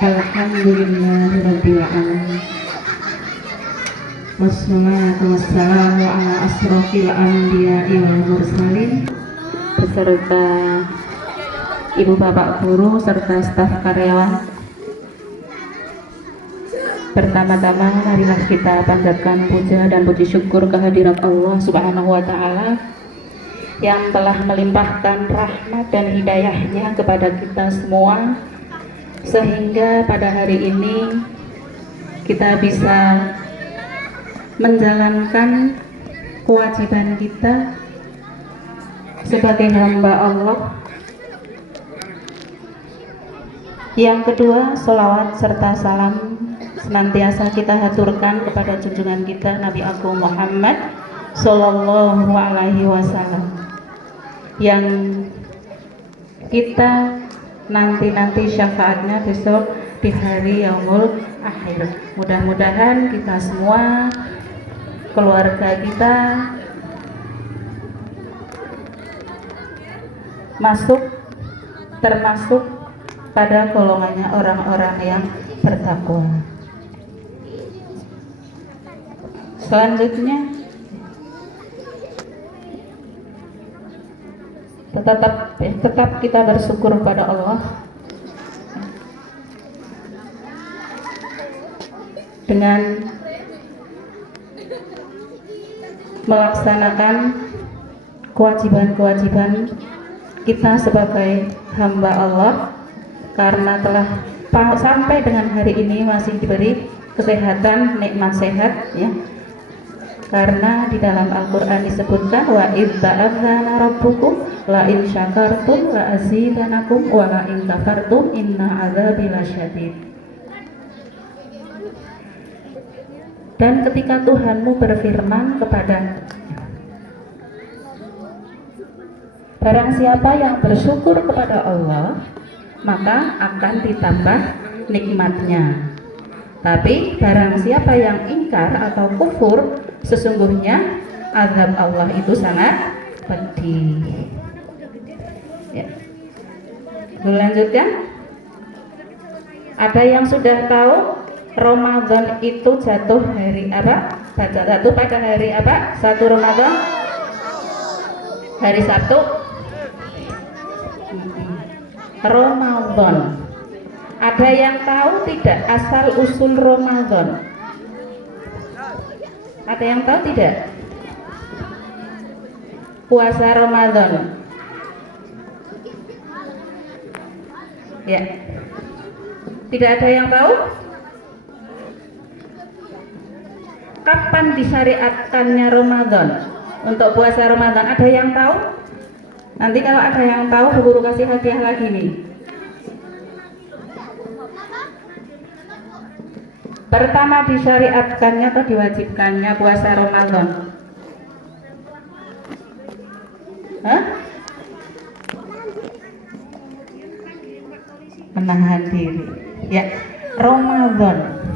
Alhamdulillahirabbil alamin. Wassalatu wassalamu ala asrofil anbiya'i wal mursalin beserta ibu bapak guru serta staf karyawan. Pertama-tama marilah kita panjatkan puja dan puji syukur kehadirat Allah Subhanahu wa taala yang telah melimpahkan rahmat dan hidayahnya kepada kita semua, sehingga pada hari ini kita bisa menjalankan kewajiban kita sebagai hamba Allah. Yang kedua, sholawat serta salam senantiasa kita haturkan kepada junjungan kita Nabi Agung Muhammad Sallallahu Alaihi Wasallam, yang kita nanti syafaatnya besok di hari yaumul akhir. Mudah-mudahan kita semua, keluarga kita termasuk pada golongannya orang-orang yang bertakwa. Selanjutnya tetap kita bersyukur pada Allah dengan melaksanakan kewajiban-kewajiban kita sebagai hamba Allah, karena telah sampai dengan hari ini masih diberi kesehatan, nikmat sehat ya. Karena di dalam Al-Quran disebutkan wa idz ba'atsana rabbukum la in syakartum la azidanakum wa la in kafartum inna adzabi lasyadid. Dan ketika Tuhanmu berfirman kepada barang siapa yang bersyukur kepada Allah maka akan ditambah nikmatnya. Tapi barang siapa yang ingkar atau kufur, sesungguhnya azab Allah itu sangat pedih. Ya. Lanjutkan. Ada yang sudah tahu Ramadan itu jatuh hari apa? Jatuh pada hari apa? 1 Ramadan? Hari Sabtu. Ramadan. Ada yang tahu tidak asal usul Ramadan? Ada yang tahu tidak? Puasa Ramadan. Ya. Tidak ada yang tahu? Kapan disyariatkannya Ramadan? Untuk puasa Ramadan ada yang tahu? Nanti kalau ada yang tahu, Bu Guru kasih hadiah lagi nih. Pertama disyariatkannya atau diwajibkannya puasa Ramadan? Hah? Menahan diri. Ya, Ramadan.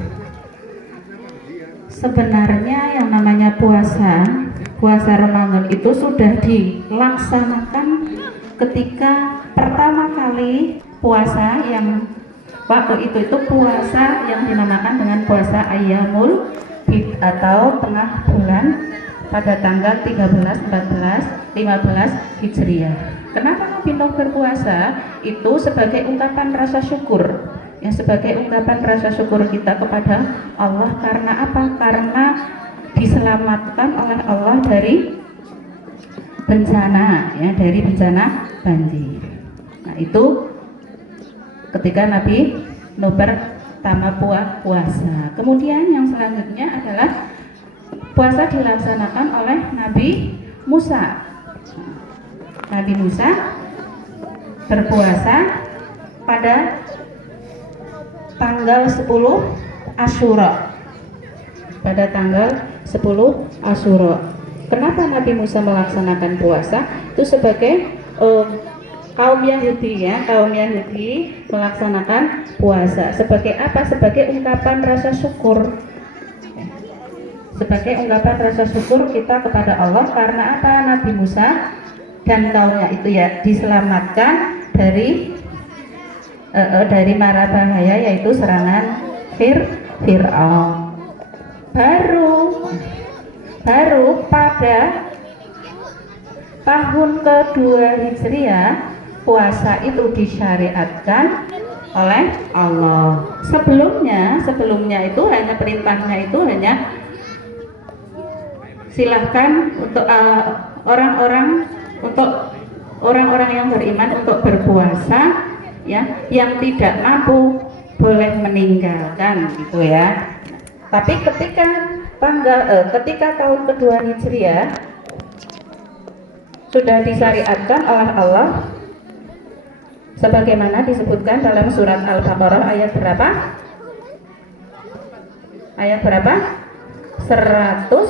Sebenarnya yang namanya puasa Ramadan itu sudah dilaksanakan ketika pertama kali puasa yang waktu itu puasa yang dinamakan dengan puasa Ayyamul Bid atau tengah bulan pada tanggal 13, 14, 15 Hijriah. Kenapa Nabi Nuh berpuasa? Itu sebagai ungkapan rasa syukur. Ya, sebagai ungkapan rasa syukur kita kepada Allah. Karena apa? Karena diselamatkan oleh Allah dari bencana, ya, dari bencana banjir. Nah, itu ketika Nabi Nuh pertama puasa. Kemudian yang selanjutnya adalah puasa dilaksanakan oleh Nabi Musa. Nabi Musa berpuasa pada tanggal 10 Asyura. Pada tanggal 10 Asyura. Kenapa Nabi Musa melaksanakan puasa? Itu sebagai kaum Yahudi, ya, kaum Yahudi melaksanakan puasa sebagai apa? Sebagai ungkapan rasa syukur. Sebagai ungkapan rasa syukur kita kepada Allah karena apa? Nabi Musa dan kaumnya itu ya diselamatkan dari dari mara bahaya, yaitu serangan Fir'aun. Baru pada tahun kedua Hijriah puasa itu disyariatkan oleh Allah. Sebelumnya itu hanya perintahnya itu hanya silahkan untuk orang-orang yang beriman untuk berpuasa, ya, yang tidak mampu boleh meninggalkan, gitu ya. Tapi ketika tahun kedua Hijriah sudah disyariatkan oleh Allah, sebagaimana disebutkan dalam surat Al-Baqarah ayat berapa? Ayat berapa? 80.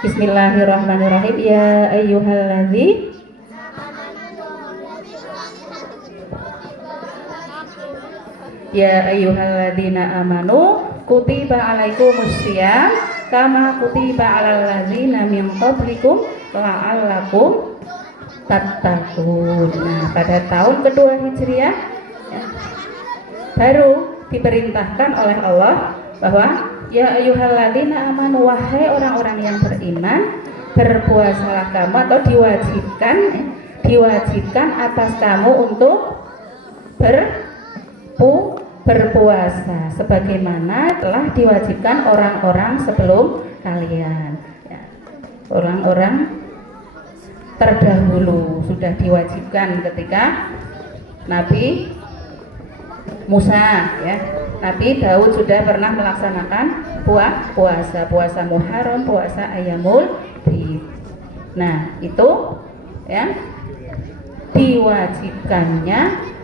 Bismillahirrahmanirrahim. Ya ayyuhalladzina amanu kutiba alaikumussyam kama kutiba alal ladzina min qablikum la'allakum tattaqun. Nah, pada tahun kedua Hijriah, ya, baru diperintahkan oleh Allah bahwa ya ayyuhalladzina amanu, wahai orang-orang yang beriman, berpuasalah kamu, atau diwajibkan atas kamu untuk berpuasa sebagaimana telah diwajibkan orang-orang sebelum kalian, ya. Orang-orang terdahulu sudah diwajibkan ketika Nabi Musa, ya. Nabi Daud sudah pernah melaksanakan puasa Muharram, puasa Ayyamul Bid. Nah, itu, ya, diwajibkannya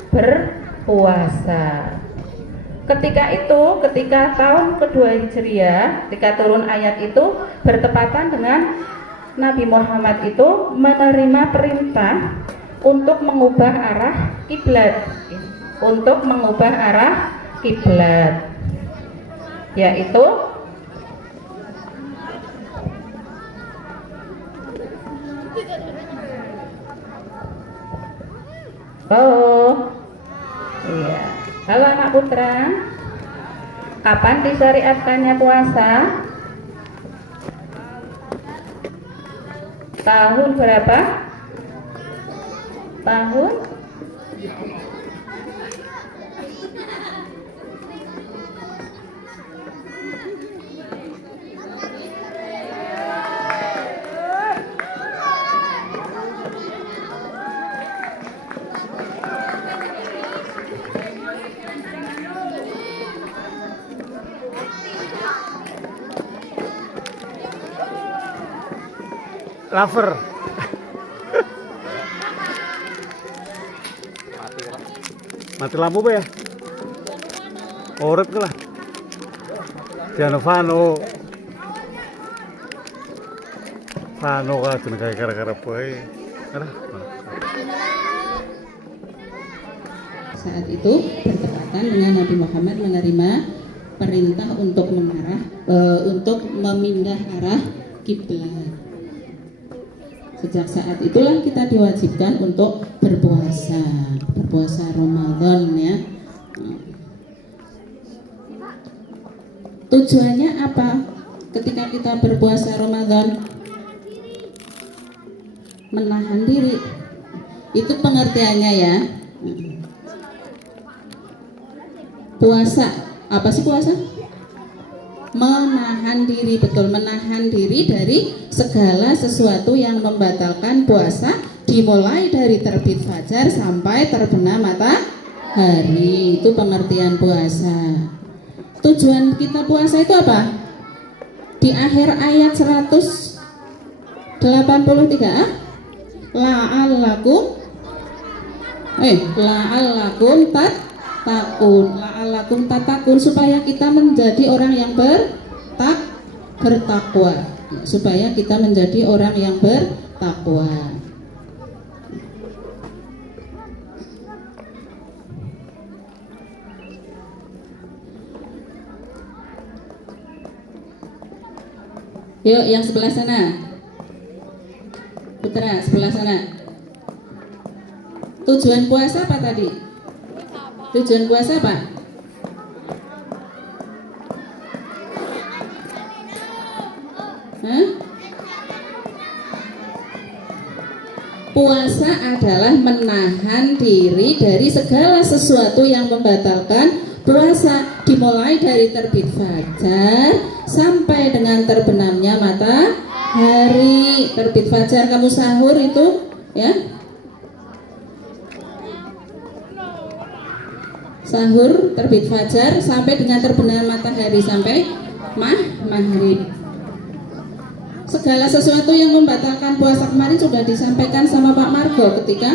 berpuasa. Ketika tahun kedua Hijriah, ketika turun ayat itu bertepatan dengan Nabi Muhammad itu menerima perintah untuk mengubah arah kiblat, yaitu iya. Halo anak putra, kapan disyariatkannya puasa? Tahun berapa? Tahun lover. Mati lampu apa ya? Urut lah. Jangan Vano kan jenenge gara-gara boy. Saat itu bertepatan dengan Nabi Muhammad menerima perintah untuk memindah arah kiblat. Sejak saat itulah kita diwajibkan untuk berpuasa Ramadan, ya. Tujuannya apa ketika kita berpuasa Ramadan? Menahan diri. Itu pengertiannya, ya. Puasa, apa sih puasa? Menahan diri, betul, menahan diri dari segala sesuatu yang membatalkan puasa, dimulai dari terbit fajar sampai terbenam matahari. Itu pengertian puasa. Tujuan kita puasa itu apa? Di akhir ayat 183, la'allakum tatakun, supaya kita menjadi orang yang bertakwa, supaya kita menjadi orang yang bertakwa. Yuk, yang sebelah sana. Putra, sebelah sana. Tujuan puasa apa tadi? Tujuan puasa apa? Hah? Puasa adalah menahan diri dari segala sesuatu yang membatalkan puasa, dimulai dari terbit fajar sampai dengan terbenamnya matahari. Terbit fajar kamu sahur itu ya, sahur terbit fajar sampai dengan terbenam matahari sampai maghrib. Segala sesuatu yang membatalkan puasa kemarin sudah disampaikan sama Pak Margo ketika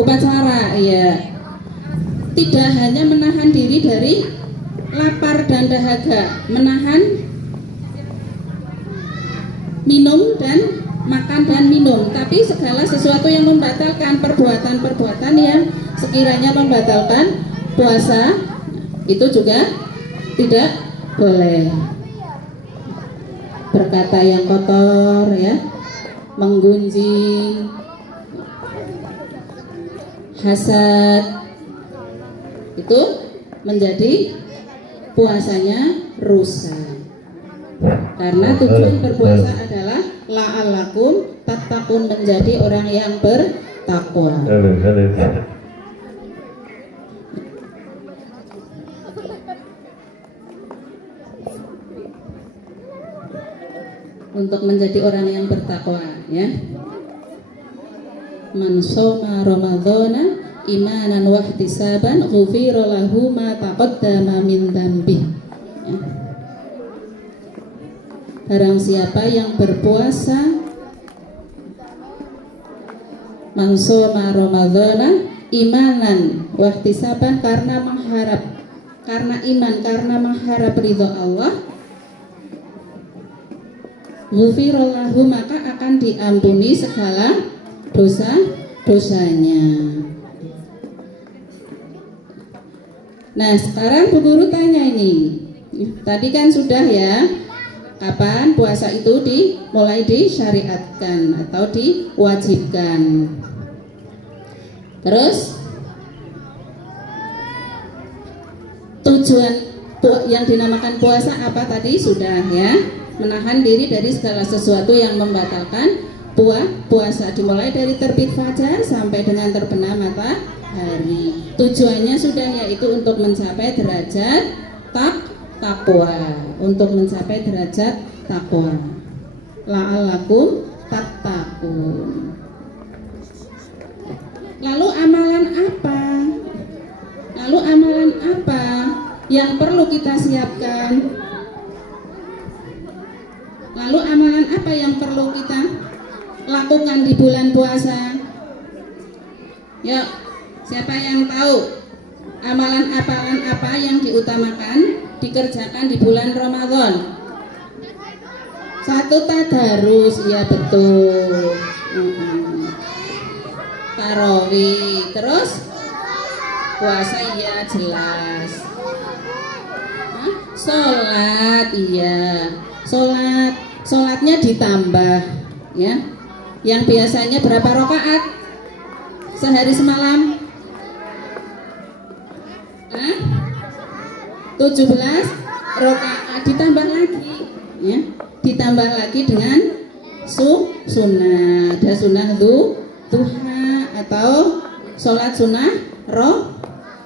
upacara, ya. Tidak hanya menahan diri dari lapar dan dahaga, menahan minum dan makan dan minum, tapi segala sesuatu yang membatalkan perbuatan-perbuatan yang sekiranya membatalkan puasa itu juga tidak boleh. Berkata yang kotor, ya, menggunjing, hasad, itu menjadi puasanya rusak. Karena tujuan berpuasa adalah la'allakum tattaqun, menjadi orang yang bertakwa. Untuk menjadi orang yang bertakwa, ya. Man shoma ramadhana imanan wa ihtisaban ghufira lahu ma taqaddama min dzambi. Ya. Barang siapa yang berpuasa, man shoma ramadhana imanan wa ihtisaban, karena mengharap, karena iman, karena mengharap ridho Allah, ghufirallahu, maka akan diampuni segala dosa-dosanya. Nah, sekarang Bu Guru tanya ini. Tadi kan sudah ya, kapan puasa itu mulai disyariatkan atau diwajibkan. Terus tujuan yang dinamakan puasa apa tadi sudah ya? Menahan diri dari segala sesuatu yang membatalkan puasa, dimulai dari terbit fajar sampai dengan terbenam matahari. Tujuannya sudah, yaitu untuk mencapai derajat takwa, untuk mencapai derajat takwa. La'allakum tattaqun. Lalu amalan apa? Lalu amalan apa yang perlu kita siapkan? Lalu amalan apa yang perlu kita lakukan di bulan puasa? Yuk, siapa yang tahu amalan apa yang diutamakan dikerjakan di bulan Ramadan? Satu, tadarus, ya betul. Tarawih, terus puasa, ya jelas. Sholat, iya. Sholatnya ditambah, ya. Yang biasanya berapa rakaat sehari semalam? 17 rakaat, ditambah lagi, ya. Ditambah lagi dengan sunnah. Ada sunnah duha atau sholat sunnah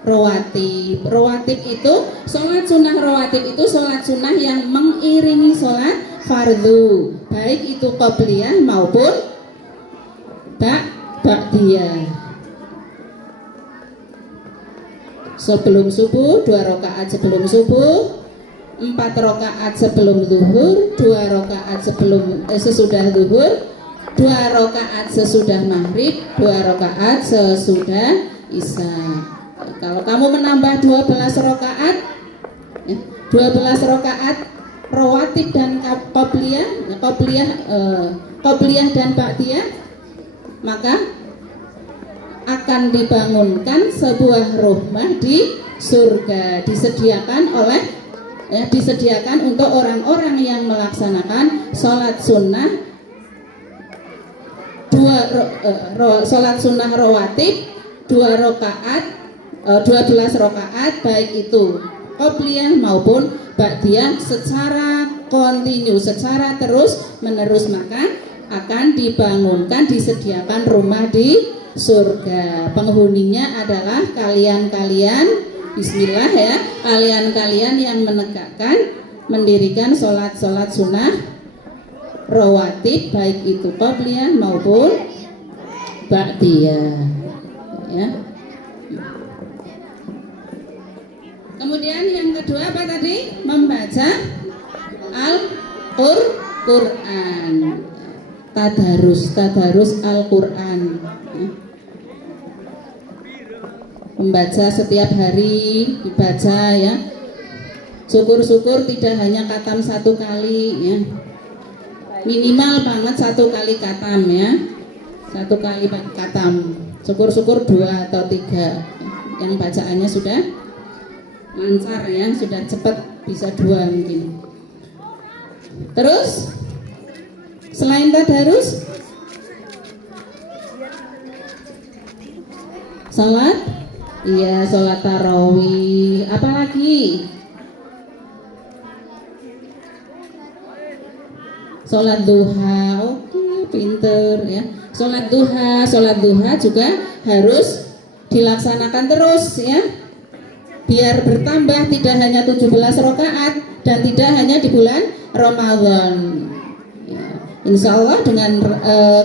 rawatib. Rawatib itu, sholat sunnah rawatib itu sholat sunnah yang mengiringi sholat fardu, baik itu qobliyah maupun ba'diyah. Sebelum subuh 2 rakaat sebelum subuh, 4 rakaat sebelum zuhur, 2 rakaat sesudah zuhur, 2 rakaat sesudah maghrib, 2 rakaat sesudah isya. Kalau kamu menambah 12 rakaat, ya, 12 rakaat rawatib dan qobliyah dan ba'diyah, maka akan dibangunkan sebuah rumah di surga, disediakan oleh ya, disediakan untuk orang-orang yang melaksanakan sholat sunnah sholat sunnah rawatib 12 rakaat baik itu qobliyah maupun ba'diyah secara kontinu, secara terus menerus, maka akan dibangunkan, disediakan rumah di surga. Penghuninya adalah kalian-kalian, bismillah ya, kalian-kalian yang mendirikan sholat-sholat sunnah rawatib baik itu qobliyah maupun ba'diyah ya. Kemudian yang kedua apa tadi? Membaca Al-Qur'an. Tadarus Al-Qur'an. Membaca setiap hari, dibaca ya. Syukur-syukur tidak hanya khatam 1 kali ya. Minimal banget 1 kali khatam ya. 1 kali khatam. Syukur-syukur 2 atau 3 yang bacaannya sudah lancar ya, sudah cepat, bisa 2 mungkin. Terus selain tadarus, salat, iya salat tarawih, apalagi salat duha, oke pinter ya. Salat duha juga harus dilaksanakan terus ya, biar bertambah, tidak hanya 17 rakaat dan tidak hanya di bulan Ramadan ya. Insya Allah dengan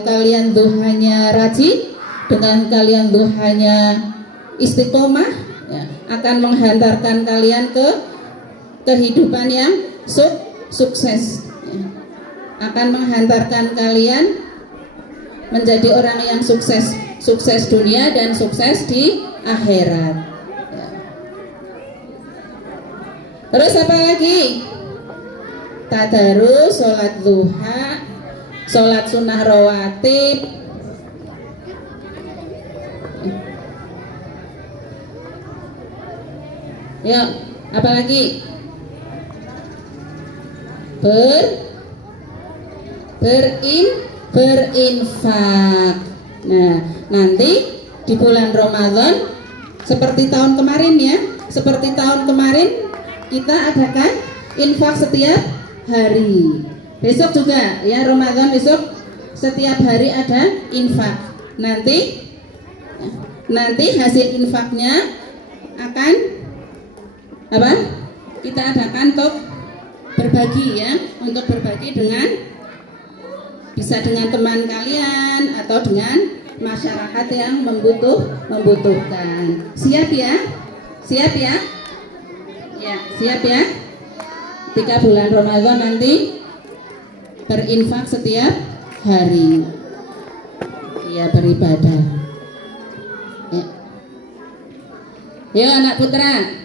kalian duhanya rajin, dengan kalian duhanya istiqomah ya, akan menghantarkan kalian ke kehidupan yang sukses ya. Akan menghantarkan kalian menjadi orang yang sukses dunia dan sukses di akhirat ya. Terus apa lagi? Tadarus, sholat duha, sholat sunnah rawatib, ya apalagi? Berinfak. Nah, nanti di bulan Ramadan seperti tahun kemarin ya, seperti tahun kemarin kita adakan infak setiap hari. Besok juga ya, Ramadan besok setiap hari ada infak. Nanti hasil infaknya akan apa? Kita adakan untuk berbagi ya, untuk berbagi dengan, bisa dengan teman kalian atau dengan masyarakat yang membutuhkan. Siap ya? Siap ya? Ya, siap ya? 3 bulan Ramadan nanti berinfak setiap hari. Ya, beribadah. Ya. Yuk anak putra.